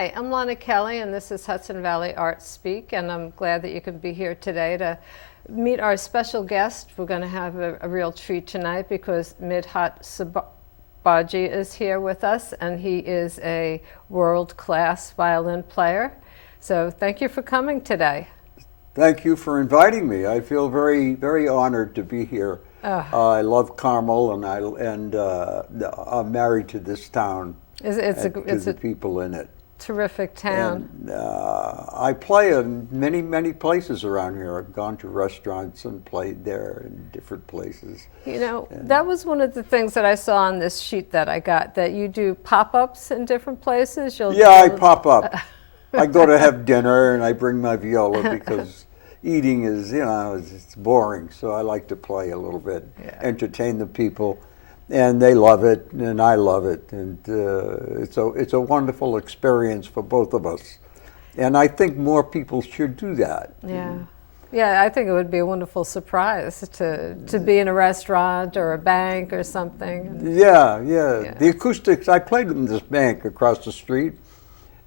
Hi, I'm Lonna Kelly, and this is Hudson Valley Arts Speak, and I'm glad that you could be here today to meet our special guest. We're going to have a real treat tonight because Midhat Serbagi is here with us, and he is a world-class violin player. So thank you for coming today. Thank you for inviting me. I feel very, very honored to be here. I love Carmel, and I'm married to this town. It's the people in it. Terrific town. And, I play in many, many places around here. I've gone to restaurants and played there in different places. You know, that was one of the things that I saw on this sheet that I got, that you do pop-ups in different places. I pop up. I go to have dinner and I bring my viola because eating is, it's boring. So I like to play a little bit, entertain the people. And they love it, and I love it, and it's a wonderful experience for both of us. And I think more people should do that. Yeah, I think it would be a wonderful surprise to be in a restaurant or a bank or something. Yeah. The acoustics, I played in this bank across the street,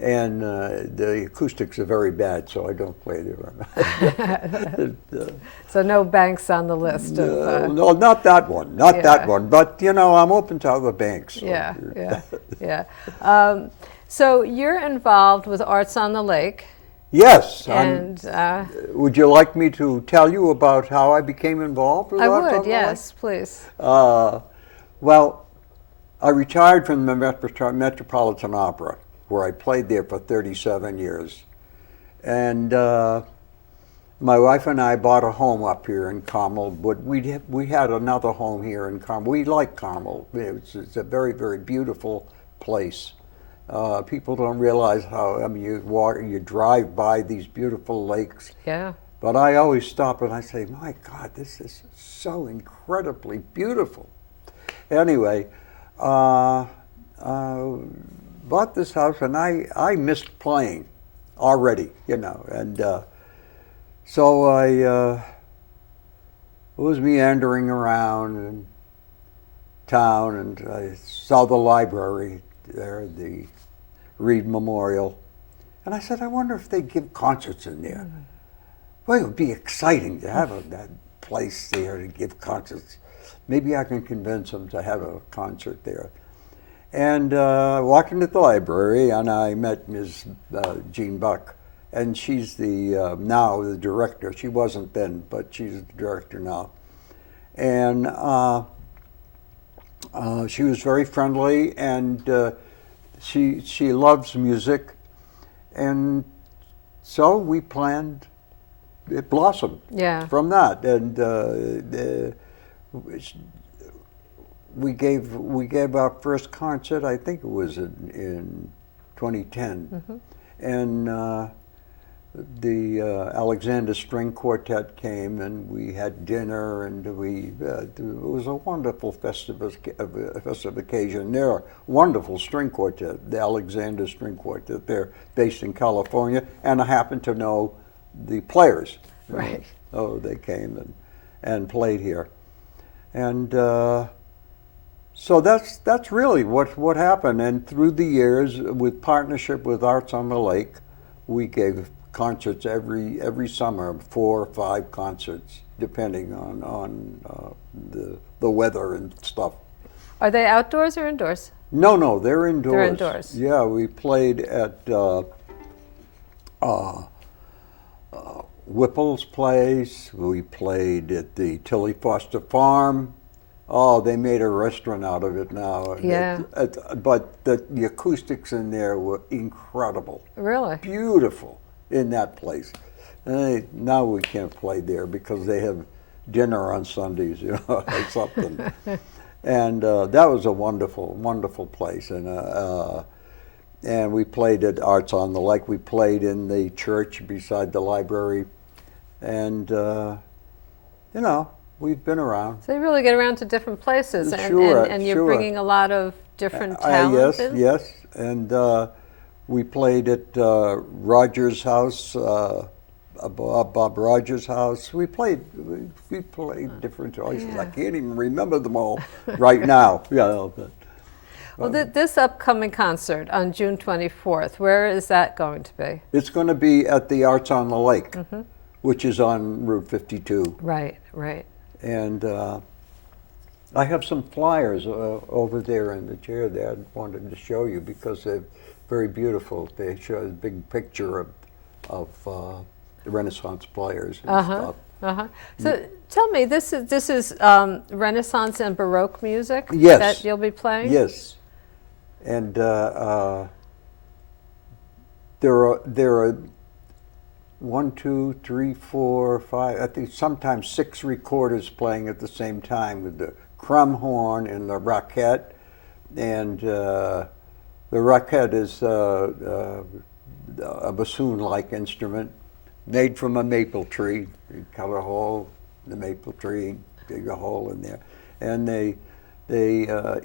and the acoustics are very bad, so I don't play there. So no banks on the list? No, not that one, that one. But, I'm open to other banks. So. Yeah. So you're involved with Arts on the Lake. Yes. And would you like me to tell you about how I became involved with Arts on the Lake? Yes, please. Well, I retired from the Metropolitan Opera, where I played there for 37 years. And my wife and I bought a home up here in Carmel, but we had another home here in Carmel. We like Carmel. It's a very, very beautiful place. People don't realize how, you drive by these beautiful lakes. Yeah. But I always stop and I say, my God, this is so incredibly beautiful. Anyway, bought this house, and I missed playing already, and so I was meandering around in town, and I saw the library there, the Reed Memorial, and I said, I wonder if they give concerts in there. Well, it would be exciting to have that place there to give concerts. Maybe I can convince them to have a concert there. And walked into the library, and I met Ms. Jean Buck, and she's now the director. She wasn't then, but she's the director now. And she was very friendly, and she loves music, and so we planned. It blossomed from that, and. We gave our first concert, I think it was in 2010, and the Alexander String Quartet came, and we had dinner, and it was a wonderful festive occasion. They're a wonderful string quartet, the Alexander String Quartet. They're based in California, and I happen to know the players. Right. They came and played here, and. So that's really what happened, and through the years, with partnership with Arts on the Lake, we gave concerts every summer, 4 or 5 concerts, depending on the weather and stuff. Are they outdoors or indoors? No, they're indoors. They're indoors. Yeah, we played at Whipple's place. We played at the Tilly Foster Farm. Oh, they made a restaurant out of it now. Yeah. But the acoustics in there were incredible. Really? Beautiful in that place. Now we can't play there because they have dinner on Sundays, or something. And that was a wonderful, wonderful place. And we played at Arts on the Lake. We played in the church beside the library. And, we've been around. So you really get around to different places, and you're bringing a lot lot of different talent in? Yes, and we played at Rogers' house, Bob Rogers' house. We played different places. I can't even remember them all right now. Well, this upcoming concert on June 24th, where is that going to be? It's going to be at the Arts on the Lake, which is on Route 52. Right, right. And I have some flyers over there in the chair that I wanted to show you because they're very beautiful. They show a big picture of the Renaissance players and stuff. So tell me, this is Renaissance and Baroque music Yes. that you'll be playing? Yes. And there are 1, 2, 3, 4, 5, I think sometimes 6 recorders playing at the same time with the crumb horn and the Rockette. And the Rockette is a bassoon-like instrument made from a maple tree. You cut a hole in the maple tree, dig a hole in there. And they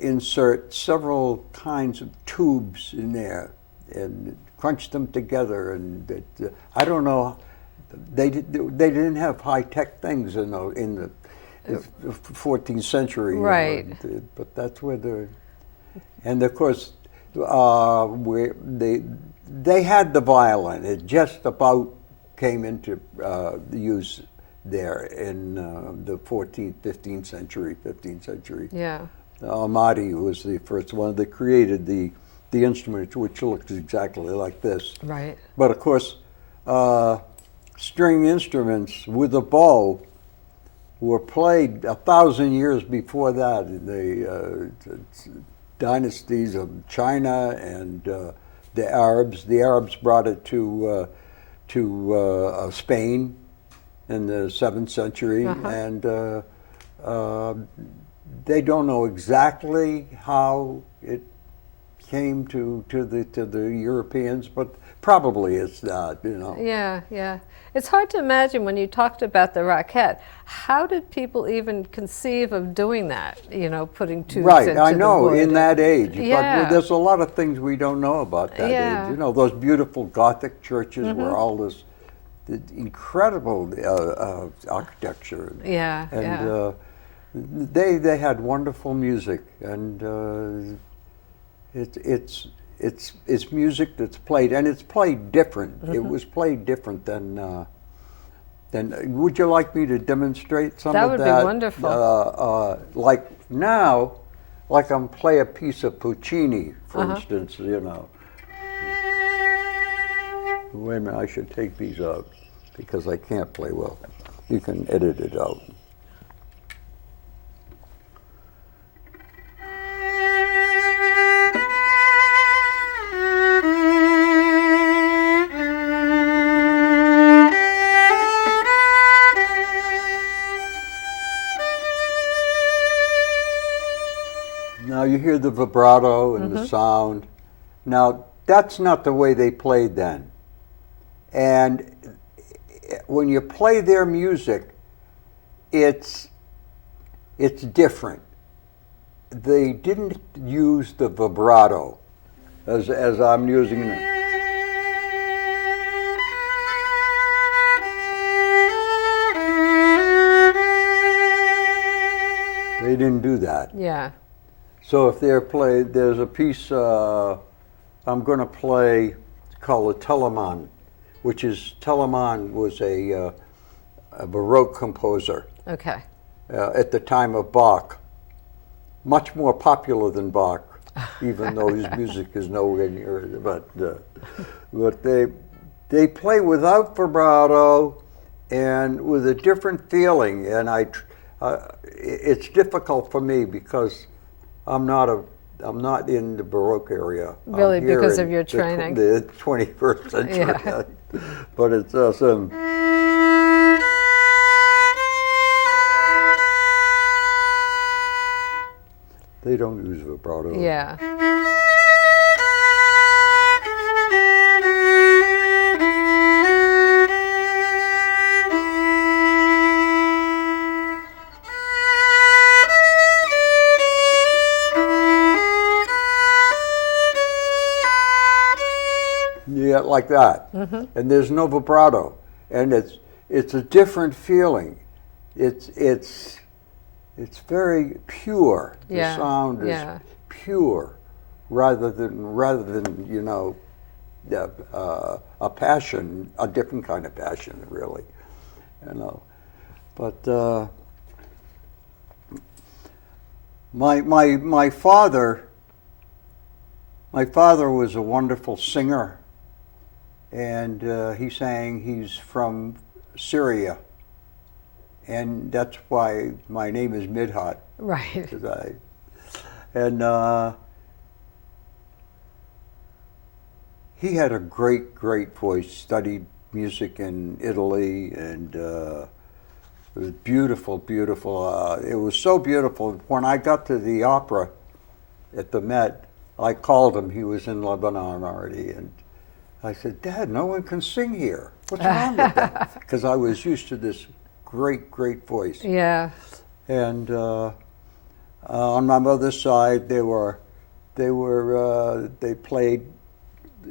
insert several kinds of tubes in there and crunch them together. And I don't know, they didn't have high-tech things in the 14th century. Right. But that's where they're, and of course, they had the violin. It just about came into use there in the 14th, 15th century. Yeah. Amati was the first one that created the instrument, which looks exactly like this. Right. But of course, string instruments with a bow were played 1,000 years before that in the dynasties of China and the Arabs. The Arabs brought it to Spain in the 7th century, and they don't know exactly how it came to the Europeans, but probably it's that, you know. Yeah, yeah. It's hard to imagine when you talked about the Rockette. How did people even conceive of doing that? You know, putting tubes into I know, the wood. in that age. Yeah. But there's a lot of things we don't know about that age. You know, those beautiful Gothic churches where all this incredible architecture. Yeah, and they had wonderful music, and it's music that's played, and it's played different. It was played different than. Would you like me to demonstrate some That of would that? be wonderful. Like now, like I'm play a piece of Puccini, for instance. You know. Wait a minute, I should take these out because I can't play well. You can edit it out. Now you hear the vibrato and the sound. Now that's not the way they played then. And when you play their music, it's different. They didn't use the vibrato as I'm using it. They didn't do that. Yeah. So if there's a piece I'm going to play called a Telemann, which is, Telemann was a Baroque composer. Okay. At the time of Bach, much more popular than Bach, even though his music is nowhere near it. But they play without vibrato and with a different feeling, and it's difficult for me because I'm not in the Baroque area. Really, because of your training? The 21st century. Yeah. But it's awesome. They don't use vibrato. Yeah. Yeah, like that. And there's no vibrato. And it's a different feeling. It's very pure. Yeah. The sound is pure. rather than you know, a passion, a different kind of passion, really, you know. But my father was a wonderful singer, and he sang. He's from Syria, and that's why my name is Midhat. Right. He had a great voice. Studied music in Italy, and it was beautiful. It was so beautiful. When I got to the opera at the Met, I called him. He was in Lebanon already, and I said, "Dad, no one can sing here. What's wrong with them?" Because I was used to this great voice. Yeah. And on my mother's side, they played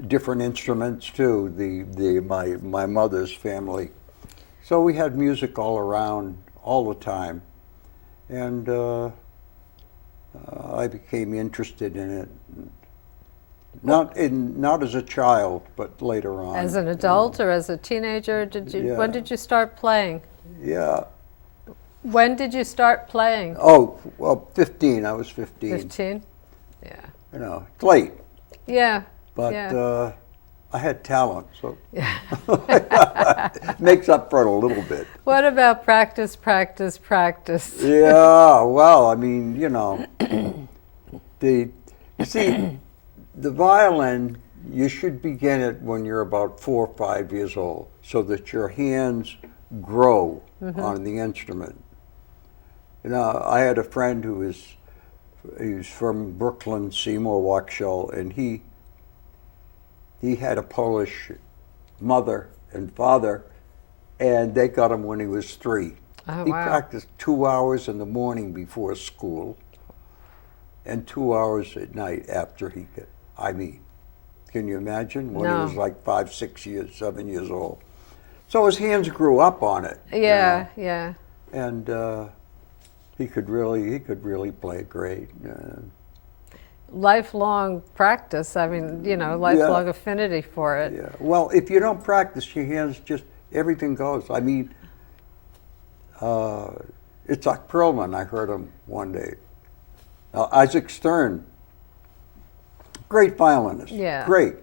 different instruments too. My mother's family, so we had music all around all the time, and I became interested in it. Not as a child, but later on. As an adult or as a teenager, when did you start playing? Yeah. When did you start playing? Oh, well, 15. I was 15. 15? Yeah. You know, it's late. Yeah. But yeah. I had talent, so Yeah. makes up for it a little bit. What about practice? Yeah, well, I mean, you know, you see, the violin, you should begin it when you're about 4 or 5 years old, so that your hands grow on the instrument. You know, I had a friend who was from Brooklyn, Seymour Waukesha, and he had a Polish mother and father, and they got him when he was 3. Oh, he wow. practiced 2 hours in the morning before school and 2 hours at night after he could. I mean, can you imagine? When he was like 5, 6 years, 7 years old. So his hands grew up on it. Yeah, you know? yeah. And he could really play great. Lifelong practice. I mean, you know, lifelong affinity for it. Yeah. Well, if you don't practice, your hands just, everything goes. I mean, it's like Perlman. I heard him one day. Isaac Stern, great violinist. Yeah. Great.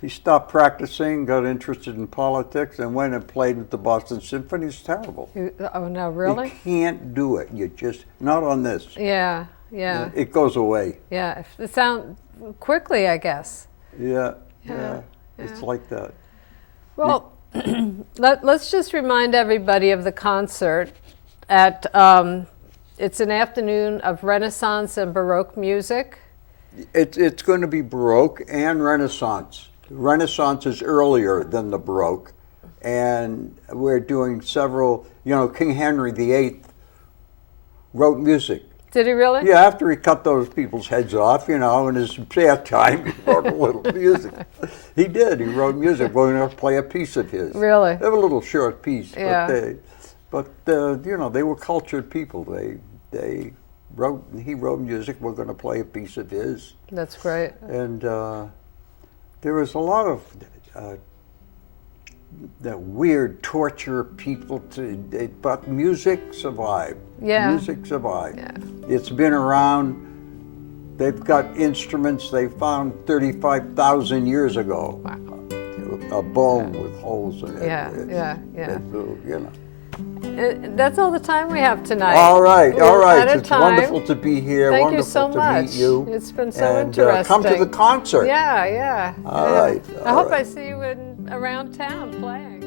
He stopped practicing, got interested in politics, and went and played with the Boston Symphony. It's terrible. Oh, no, really? You can't do it. You just, not on this. Yeah, yeah. It goes away. Yeah, it sounds quickly, I guess. Yeah. Yeah. It's like that. Well, let's just remind everybody of the concert at, it's an afternoon of Renaissance and Baroque music. It's going to be Baroque and Renaissance. Renaissance is earlier than the Baroque, and we're doing several, you know, King Henry VIII wrote music. Did he really? Yeah, after he cut those people's heads off, you know, in his spare time, he wrote a little music. He did. He wrote music. We're going to play a piece of his. Really? They have a little short piece, Yeah. but you know, they were cultured people. He wrote music. We're going to play a piece of his. That's great. And there was a lot of that weird torture people but music survived. Yeah. Music survived. Yeah. It's been around. They've got instruments they found 35,000 years ago. Wow. A bone with holes in it. Yeah. You know. That's all the time we have tonight. All right. We're out of It's time. wonderful to be here. Thank wonderful you so to much. meet you. It's been so and, interesting. Come to the concert. Yeah. All right. I hope I see you around town playing.